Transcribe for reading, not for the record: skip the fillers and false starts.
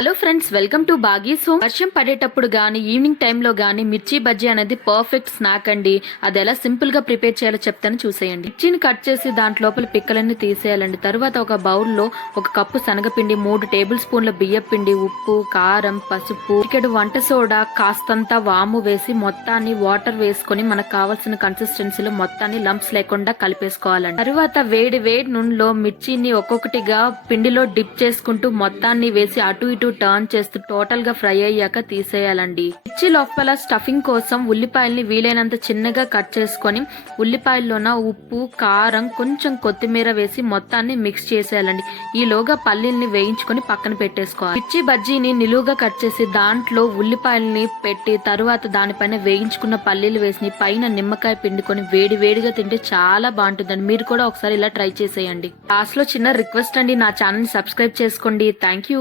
Hello friends, welcome to Baaghi. So వర్షం పడేటప్పుడు గానీ ఈవినింగ్ టైంలో గానీ మిర్చి బజ్జీ అనేది పర్ఫెక్ట్ స్నాక్ అండి. అది ఎలా సింపుల్ గా ప్రిపేర్ చేయాలో చెప్తాను, చూసేయండి. మిర్చిని కట్ చేసి దాంట్ లోపల పిక్కలన్నీ తీసేయాలండి. తర్వాత ఒక బౌల్లో ఒక కప్పు శనగపిండి, 3 టేబుల్ స్పూన్ల బియ్యం పిండి, ఉప్పు, కారం, పసుపు, చిటికెడు వంట సోడా, కాస్తంత వాము వేసి మొత్తాన్ని వాటర్ వేసుకొని మనకు కావాల్సిన కన్సిస్టెన్సీలో మొత్తాన్ని లంప్స్ లేకుండా కలిపేసుకోవాలండి. తర్వాత వేడి వేడి నూనెలో మిర్చిని ఒక్కొక్కటిగా పిండిలో డిప్ చేసుకుంటూ మొత్తాన్ని వేసి అటు ఇటు టర్న్ చేస్తూ టోటల్ గా ఫ్రై అయ్యాక తీసేయాలండి. మిర్చి లోపల స్టఫింగ్ కోసం ఉల్లిపాయల్ని వీలైనంత చిన్నగా కట్ చేసుకొని ఉల్లిపాయల్లోన ఉప్పు, కారం, కొంచెం కొత్తిమీర వేసి మొత్తాన్ని మిక్స్ చేసేయాలండి. ఈలోగా పల్లీల్ని వేయించుకొని పక్కన పెట్టేసుకోవాలి. మిర్చి బజ్జీని నిలువుగా కట్ చేసి దాంట్లో ఉల్లిపాయల్ని పెట్టి తరువాత దానిపైన వేయించుకున్న పల్లీలు వేసి పైన నిమ్మకాయ పిండుకొని వేడి వేడిగా తింటే చాలా బాగుంటుందండి. మీరు కూడా ఒకసారి ఇలా ట్రై చేసేయండి. లాస్ట్ లో చిన్న రిక్వెస్ట్ అండి, నా ఛానల్ ని సబ్స్క్రైబ్ చేసుకోండి. Thank you.